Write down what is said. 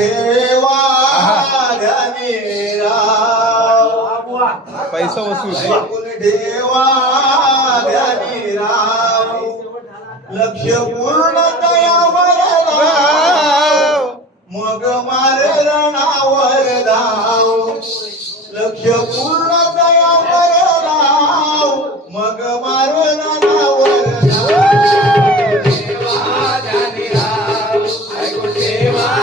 ठेवा ध्यानी राव पैसा वसूल ऐकून ठेवा ध्यानी राव लक्ष पूर्ण तयावर राव मग मार रणावर धाव लक्ष पूर्ण तयावर राव मग मार रणावर धाव ठेवा ध्यानी राव ऐकून ठेवा